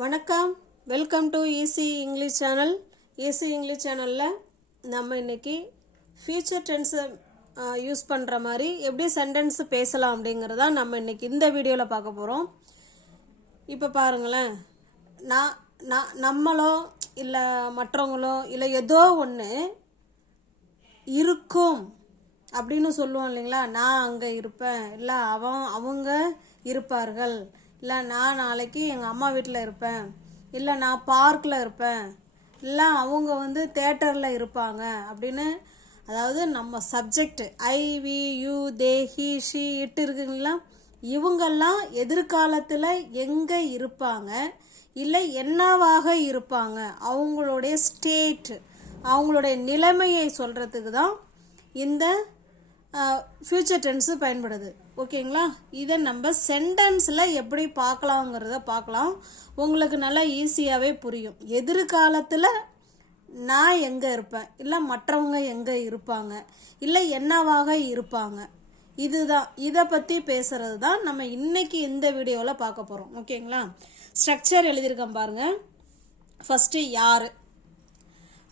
வணக்கம், welcome to easy English channel. Easy English சேனலில் நம்ம இன்றைக்கி ஃபியூச்சர் டென்ஸை யூஸ் பண்ணுற மாதிரி எப்படி சென்டென்ஸு பேசலாம் அப்படிங்கிறத நம்ம இன்றைக்கி இந்த வீடியோவில் பார்க்க போகிறோம். இப்போ பாருங்களேன், நம்மளோ இல்லை மற்றவங்களோ இல்லை ஏதோ ஒன்று இருக்கும் அப்படின்னு சொல்லுவோம் இல்லைங்களா. நான் அங்கே இருப்பேன், இல்லை அவங்க இருப்பார்கள், இல்லை நான் நாளைக்கு எங்கள் அம்மா வீட்டில் இருப்பேன், இல்லை நான் பார்க்கில் இருப்பேன், இல்லை அவங்க தேட்டரில் இருப்பாங்க அப்படின்னு. அதாவது நம்ம subject I we you they he she it இருக்குங்களா, இவங்கெல்லாம் எதிர்காலத்தில் எங்கே இருப்பாங்க, இல்லை என்னவாக இருப்பாங்க, அவங்களுடைய ஸ்டேட், அவங்களுடைய நிலைமையை சொல்கிறதுக்கு தான் இந்த ஃபியூச்சர் டென்ஸு பயன்படுது. ஓகேங்களா. இதை நம்ம சென்டென்ஸில் எப்படி பார்க்கலாங்கிறத பார்க்கலாம். உங்களுக்கு நல்லா ஈஸியாகவே புரியும். எதிர்காலத்தில் நான் எங்கே இருப்பேன், இல்லை மற்றவங்க எங்கே இருப்பாங்க, இல்லை என்னவாக இருப்பாங்க, இதுதான். இதை பற்றி பேசுகிறது தான் நம்ம இன்னைக்கு இந்த வீடியோவில் பார்க்க போகிறோம். ஓகேங்களா. ஸ்ட்ரக்சர் எழுதியிருக்கேன் பாருங்கள். ஃபஸ்ட்டு யார்,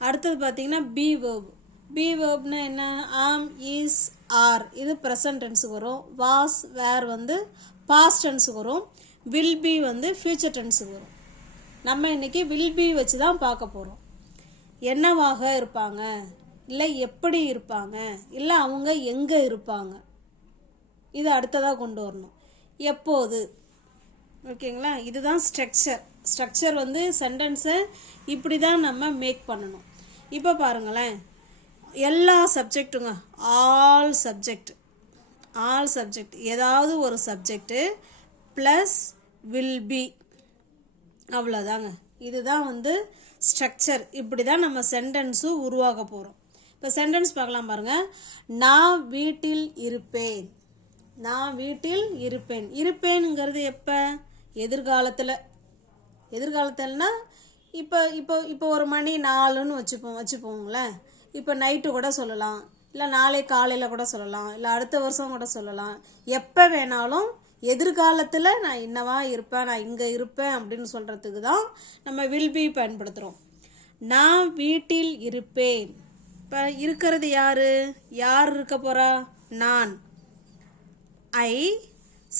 அடுத்தது பார்த்தீங்கன்னா பி வேர்ப். பி வேர்ப்னா என்ன, ஆம், இஸ், ஆர், இது ப்ரெசன்ட் டென்ஸுக்கு வரும். வாஸ், வேர் பாஸ்ட் டென்ஸுக்கு வரும். வில் பி ஃபியூச்சர் டென்ஸுக்கு வரும். நம்ம இன்னைக்கு வில் பி வச்சு தான் பார்க்க போகிறோம். என்னவாக இருப்பாங்க, இல்லை எப்படி இருப்பாங்க, இல்லை அவங்க எங்கே இருப்பாங்க, இது அடுத்ததாக கொண்டு வரணும். எப்போது. ஓகேங்களா. இதுதான் ஸ்ட்ரக்சர். ஸ்ட்ரக்சர் சென்டென்ஸை இப்படி தான் நம்ம மேக் பண்ணணும். இப்போ பாருங்களேன், எல்லா சப்ஜெக்ட்டுங்க, ஆல் சப்ஜெக்ட் ஏதாவது ஒரு சப்ஜெக்டு ப்ளஸ் வில் பி, அவ்வளோதாங்க. இதுதான் ஸ்ட்ரக்சர். இப்படி தான் நம்ம சென்டென்ஸு உருவாக்க போகிறோம். இப்போ சென்டென்ஸ் பார்க்கலாம் பாருங்கள். நான் வீட்டில் இருப்பேன். நான் வீட்டில் இருப்பேன். இருப்பேனுங்கிறது எப்போ, எதிர்காலத்தில்னா இப்போ இப்போ இப்போ ஒரு மணி 4ன்னு வச்சுப்போங்களேன். இப்போ நைட்டு கூட சொல்லலாம், இல்லை நாளை காலையில் கூட சொல்லலாம், இல்லை அடுத்த வருஷம் கூட சொல்லலாம். எப்போ வேணாலும் எதிர்காலத்தில் நான் இன்னவா இருப்பேன், நான் இங்கே இருப்பேன் அப்படின்னு சொல்கிறதுக்கு தான் நம்ம வில் பி பயன்படுத்துகிறோம். நான் வீட்டில் இருப்பேன். இப்போ இருக்கிறது யார் இருக்க போகிறா, நான். ஐ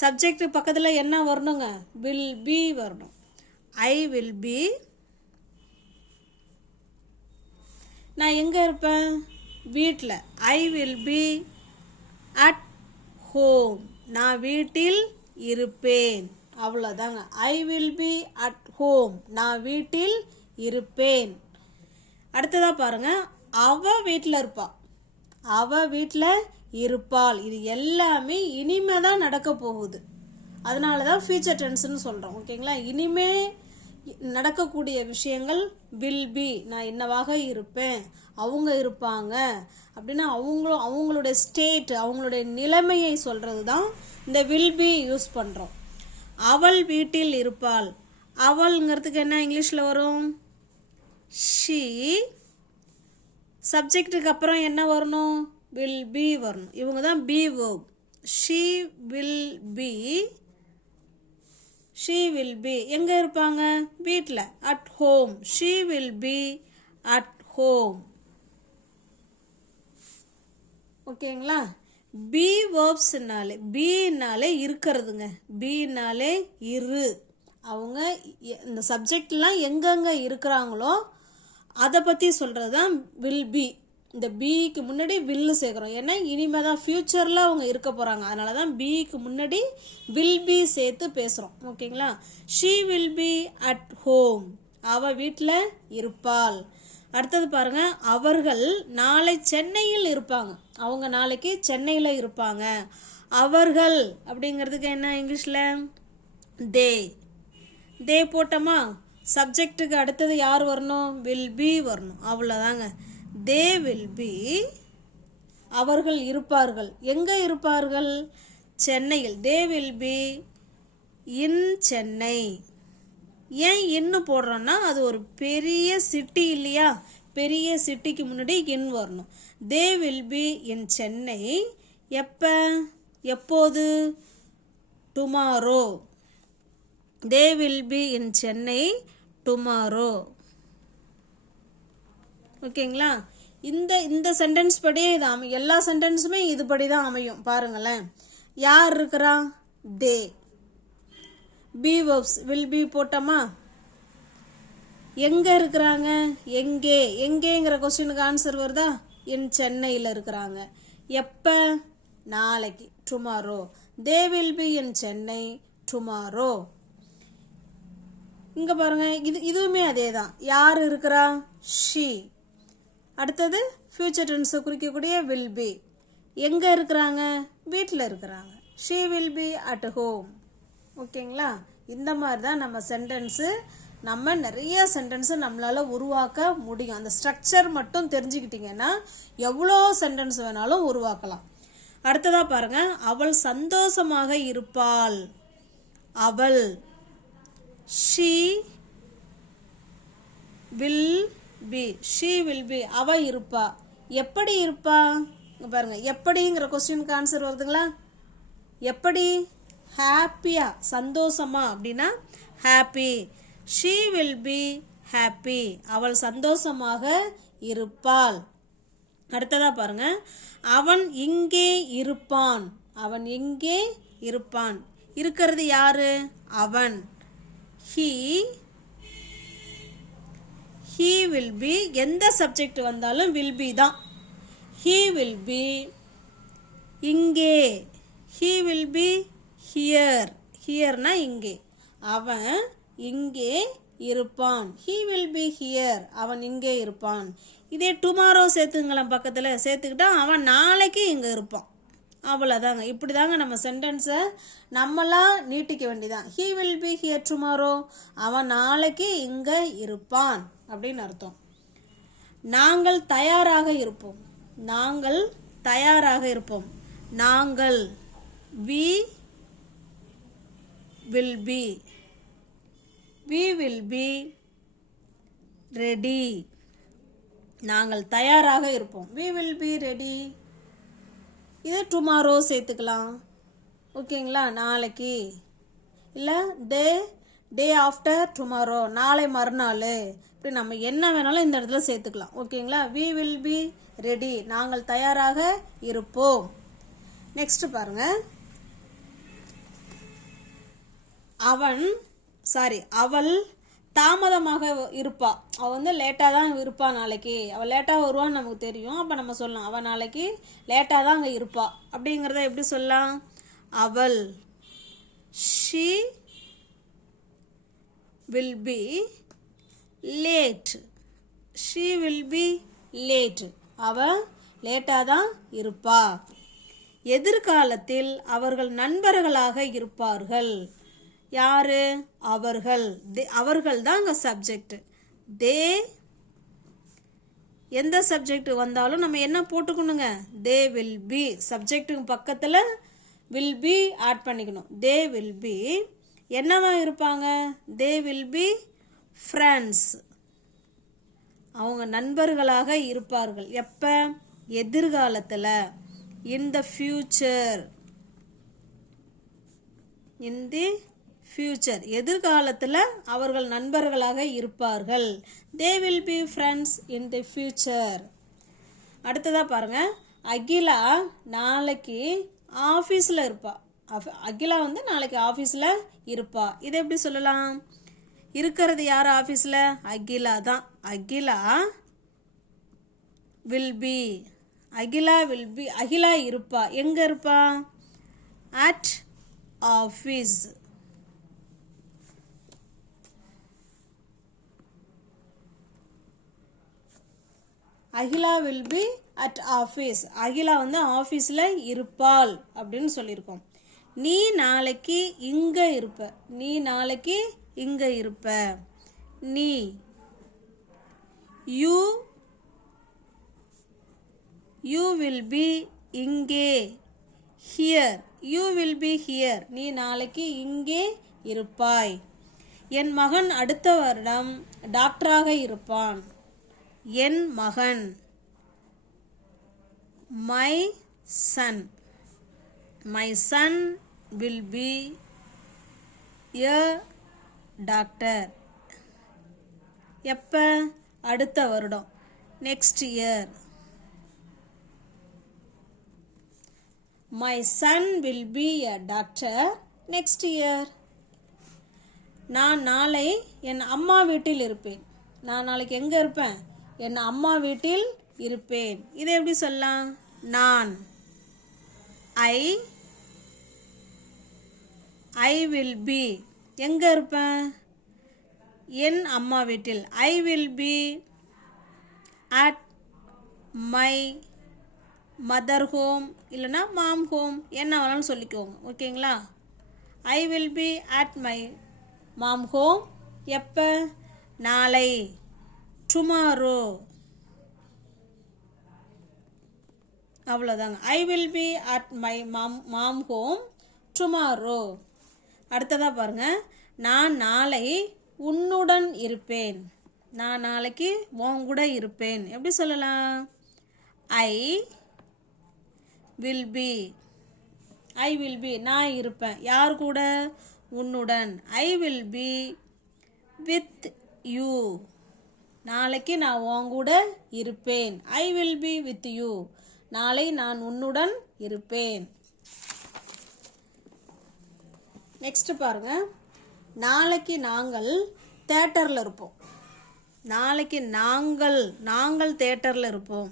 சப்ஜெக்ட் பக்கத்தில் என்ன வரணுங்க, வில் பி வரணும். ஐ வில் பி. நான் எங்கே இருப்பேன், வீட்டில். I will be at home. நான் வீட்டில் இருப்பேன். அவ்வளோதாங்க. I will be at home. நான் வீட்டில் இருப்பேன். அடுத்ததாக பாருங்கள், அவ வீட்டில் இருப்பா, அவ வீட்டில் இருப்பாள். இது எல்லாமே இனிமே தான் நடக்க போகுது. அதனால தான் ஃபியூச்சர் டென்ஸ்னு சொல்கிறோம். ஓகேங்களா. இனிமே நடக்கக்கூடிய விஷயங்கள் வில் பி. நான் என்னவாக இருப்பேன், அவங்க இருப்பாங்க அப்படின்னா அவங்களுடைய ஸ்டேட், அவங்களுடைய நிலைமையை சொல்கிறது தான் இந்த வில் பி யூஸ் பண்ணுறோம். அவள் வீட்டில் இருப்பாள். அவள்ங்கிறதுக்கு என்ன இங்கிலீஷில் வரும், ஷீ. சப்ஜெக்டுக்கு அப்புறம் என்ன வரணும், வில் பி வரணும். இவங்க தான் B verb. She will be. She will be எங்கே இருப்பாங்க, வீட்டில். At home. She will be at home. ஓகேங்களா. பி வேர்ப்ஸ்னாலே, பின்னாலே இருக்கிறதுங்க, பின்னாலே இரு. அவங்க இந்த சப்ஜெக்ட்லாம் எங்கெங்கே இருக்கிறாங்களோ அதை பற்றி சொல்கிறது தான் வில் பி. இந்த பிக்கு முன்னாடி வில்லு சேர்க்குறோம். ஏன்னா இனிமே தான் ஃப்யூச்சரில் அவங்க இருக்க போகிறாங்க. அதனால தான் பிக்கு முன்னாடி வில் பி சேர்த்து பேசுகிறோம். ஓகேங்களா. She will be at home. அவள் வீட்டில் இருப்பாள். அடுத்தது பாருங்கள், அவர்கள் நாளை சென்னையில் இருப்பாங்க. அவங்க நாளைக்கு சென்னையில் இருப்பாங்க. அவர்கள் அப்படிங்கிறதுக்கு என்ன இங்கிலீஷில், தே போட்டோமா. சப்ஜெக்டுக்கு அடுத்தது யார் வரணும், வில் பி வரணும். அவ்வளோதாங்க. தே வில் பி. அவர்கள் இருப்பார்கள். எங்கே இருப்பார்கள், சென்னையில். தே வில் பி இன் சென்னை. ஏன் இன்னும் போடுறோன்னா, அது ஒரு பெரிய சிட்டி இல்லையா, பெரிய சிட்டிக்கு முன்னாடி இன் வரணும். தே வில் பி இன் சென்னை. எப்போது, tomorrow. they will be in Chennai tomorrow. ஓகேங்களா? இந்த சென்டென்ஸ் படியே இது அமையும். எல்லா சென்டென்ஸுமே இதுபடி தான் அமையும். பாருங்களேன். யார் இருக்கிறா? தே. பி வெர்ப்ஸ் வில் பி போட்டோமா? எங்கே இருக்கிறாங்க? எங்கே. எங்கேங்கிற கொஸ்டினுக்கு ஆன்சர் வருதா? இன் சென்னையில் இருக்கிறாங்க. எப்போ? நாளைக்கு. Tomorrow. They will be in Chennai tomorrow. இங்கே பாருங்க, இதுவுமே அதே தான். யார் இருக்கிறா? ஷீ. அடுத்தது ஃபியூச்சர் டென்ஸை குறிக்கக்கூடிய வில் பி. எங்கே இருக்கிறாங்க? வீட்டில் இருக்கிறாங்க. She will be at home. ஓகேங்களா? இந்த மாதிரி தான் நம்ம சென்டென்ஸு, நம்ம நிறைய சென்டென்ஸை நம்மளால் உருவாக்க முடியும். அந்த ஸ்ட்ரக்சர் மட்டும் தெரிஞ்சுக்கிட்டிங்கன்னா எவ்வளோ சென்டென்ஸ் வேணாலும் உருவாக்கலாம். அடுத்ததாக பாருங்க, அவள் சந்தோஷமாக இருப்பாள். அவள். She will be. She will be. அவ இருப்பா. எப்படி இருப்பா? பாருங்க, எப்படிங்கிற கொஸ்டினுக்கு ஆன்சர் வருதுங்களா? எப்படி? ஹாப்பியா. சந்தோஷமா அப்படின்னா happy. She will be happy. அவள் சந்தோஷமாக இருப்பாள். அடுத்ததா பாருங்க, அவன் இங்கே இருப்பான். அவன் இங்கே இருப்பான். இருக்கிறது யாரு? அவன். he will be. எந்த சப்ஜெக்ட் வந்தாலும் will be தான். he will be இங்கே. he will be here. hereனா இங்கே. அவன் இங்கே இருப்பான். he will be here. அவன் இங்கே இருப்பான். இதே டுமாரோ சேர்த்துங்களேன், பக்கத்தில் சேர்த்துக்கிட்டா அவன் நாளைக்கு இங்கே இருப்பான். அவ்வளோதாங்க. இப்படி தாங்க நம்ம சென்டென்ஸை நம்மளாம் நீட்டிக்க வேண்டியதான். he will be here tomorrow. அவன் நாளைக்கு இங்கே இருப்பான் அப்படின்னு அர்த்தம். நாங்கள் தயாராக இருப்போம். நாங்கள் தயாராக இருப்போம். நாங்கள். we will be. we will be ready. நாங்கள் தயாராக இருப்போம். we will be ready. இது டுமாரோ சேர்த்துக்கலாம். ஓகேங்களா? நாளைக்கு. இல்லை டே ஆஃப்டர் டுமாரோ, நாளை மறுநாள். இப்படி நம்ம என்ன வேணாலும் இந்த இடத்துல சேர்த்துக்கலாம். ஓகேங்களா? we will be ready. நாங்கள் தயாராக இருப்போம். நெக்ஸ்ட் பாருங்க, அவள் தாமதமாக இருப்பா. அவள் வந்து லேட்டாக தான் இருப்பா. நாளைக்கு அவள் லேட்டாக வருவான்னு நமக்கு தெரியும். அப்போ நம்ம சொல்லலாம் அவள் நாளைக்கு லேட்டாக தான் அங்கே இருப்பா. அப்படிங்கிறத எப்படி சொல்லலாம்? அவள். She will be late. She will be late. அவள் லேட்டாக தான் இருப்பா. எதிர்காலத்தில் அவர்கள் நண்பர்களாக இருப்பார்கள். யாரு? அவர்கள். அவர்கள் தான் அங்கே சப்ஜெக்ட். தே. எந்த சப்ஜெக்ட் வந்தாலும் நம்ம என்ன போட்டுக்கணுங்க? தே வில் பி. சப்ஜெக்ட்டுக்கு பக்கத்தில் வில் பி ஆட் பண்ணிக்கணும். தே வில் பி என்னவா இருப்பாங்க? They will be friends. அவங்க நண்பர்களாக இருப்பார்கள். எப்போ? எதிர்காலத்தில். In the future. In the future. எதிர்காலத்தில் அவர்கள் நண்பர்களாக இருப்பார்கள். They will be friends in the future. அடுத்ததாக பாருங்க, அகிலா நாளைக்கு ஆஃபீஸில் இருப்பா. அகிலா வந்து நாளைக்கு ஆஃபீஸில் இருப்பா. இதை எப்படி சொல்லலாம்? இருக்கிறது யார் ஆஃபீஸில்? அகிலா தான். Akila will be. Akila will be. Akila இருப்பா. எங்கே இருப்பா? At office. Akila will be at office. Akila வந்து ஆஃபீஸில் இருப்பாள் அப்படின்னு சொல்லியிருக்கோம். நீ நாளைக்கு இங்கே இருப்ப. நீ நாளைக்கு இங்கே இருப்ப. நீ. யூ வில் பி இங்கே. Here. You will be here. நீ நாளைக்கு இங்கே இருப்பாய். என் மகன் அடுத்த வருடம் டாக்டராக இருப்பான். என் மகன். My son. My son will be a doctor. எப்போ? அடுத்த வருடம், next year. My son will be a doctor next year. நான் நாளை என் அம்மா வீட்டில் இருப்பேன். நான் நாளைக்கு எங்கே இருப்பேன்? என் அம்மா வீட்டில் இருப்பேன். இதை எப்படி சொல்லலாம்? நான் ஐ வில் பி எங்கே இருப்பேன்? என் அம்மா வீட்டில். I will be at my mother home இல்லைனா மாம் ஹோம், என்ன வேணாலும் சொல்லிக்கோங்க. ஓகேங்களா? I will be at my mom home. எப்போ? நாளை, டுமாரோ. அவ்வளோதாங்க. I will be at my mom home tomorrow. அடுத்ததாக பாருங்கள். நான் நாளை உன்னுடன் இருப்பேன். நான் நாளைக்கு உன் கூட இருப்பேன். எப்படி சொல்லலாம்? ஐ வில் பி நான் இருப்பேன். யார் கூட? உன்னுடன். ஐ வில் பி வித் யூ. நாளைக்கு நான் உன் கூட இருப்பேன். ஐ வில் பி வித் யூ. நாளை நான் உன்னுடன் இருப்பேன். நெக்ஸ்ட் பாருங்க. நாளைக்கு நாங்கள் தியேட்டரில் இருப்போம். நாளைக்கு நாங்கள் தியேட்டரில் இருப்போம்.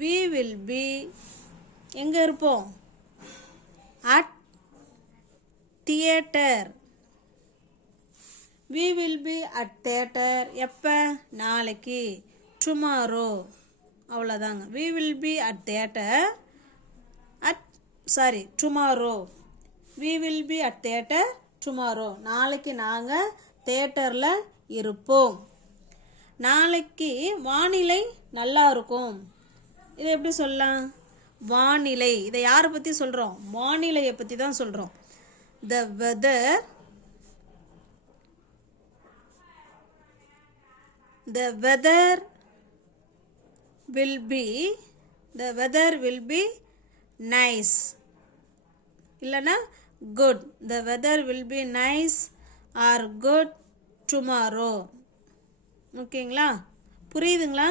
we will be எங்கே இருப்போம்? at theater. we will be at theater. எப்போ? நாளைக்கு, tomorrow. அவ்வளோதாங்க. we will be at theater tomorrow. we will be at theater tomorrow. நாளைக்கு நாங்கள் தியேட்டரில் இருப்போம். நாளைக்கு வானிலை நல்லா இருக்கும். இதை எப்படி சொல்லலாம்? வானிலை. இதை யாரை பற்றி சொல்கிறோம்? வானிலையை பற்றி தான் சொல்கிறோம். the weather will be nice இல்லைனா good. the weather will be nice or good tomorrow. ஓகேங்களா? புரியுதுங்களா?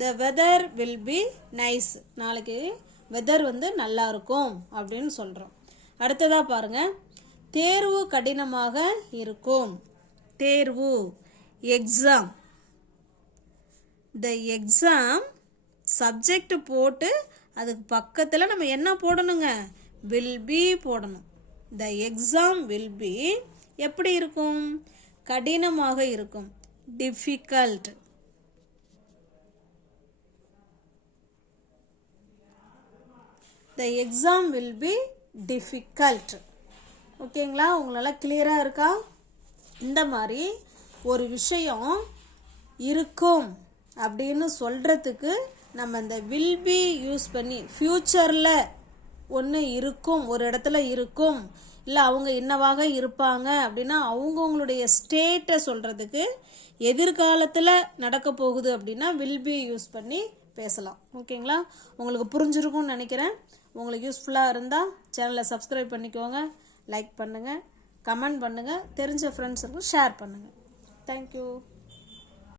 the weather will be nice. நாளைக்கு வெதர் நல்லா இருக்கும் அப்படின்னு சொல்கிறோம். அடுத்ததாக பாருங்கள். தேர்வு கடினமாக இருக்கும். தேர்வு, எக்ஸாம். the exam சப்ஜெக்ட் போட்டு அதுக்கு பக்கத்தில் நம்ம என்ன போடணுங்க? will be போடணும். the exam will be எப்படி இருக்கும்? கடினமாக இருக்கும். difficult. the exam will be difficult. ஓகேங்களா? உங்களால் கிளியராக இருக்கா? இந்த மாதிரி ஒரு விஷயம் இருக்கும் அப்படின்னு சொல்கிறதுக்கு நம்ம இந்த will be யூஸ் பண்ணி ஃப்யூச்சரில் ஒன்று இருக்கும், ஒரு இடத்துல இருக்கும், இல்லை அவங்க என்னவாக இருப்பாங்க அப்படின்னா அவங்கவுங்களுடைய ஸ்டேட்டை சொல்கிறதுக்கு, எதிர்காலத்தில் நடக்க போகுது அப்படின்னா will be யூஸ் பண்ணி பேசலாம். ஓகேங்களா? உங்களுக்கு புரிஞ்சிருக்கும்னு நினைக்கிறேன். உங்களுக்கு யூஸ்ஃபுல்லாக இருந்தால் சேனலை சப்ஸ்கிரைப் பண்ணிக்கோங்க, லைக் பண்ணுங்கள், கமெண்ட் பண்ணுங்கள், தெரிஞ்ச ஃப்ரெண்ட்ஸுக்கும் ஷேர் பண்ணுங்கள். தேங்க்யூ.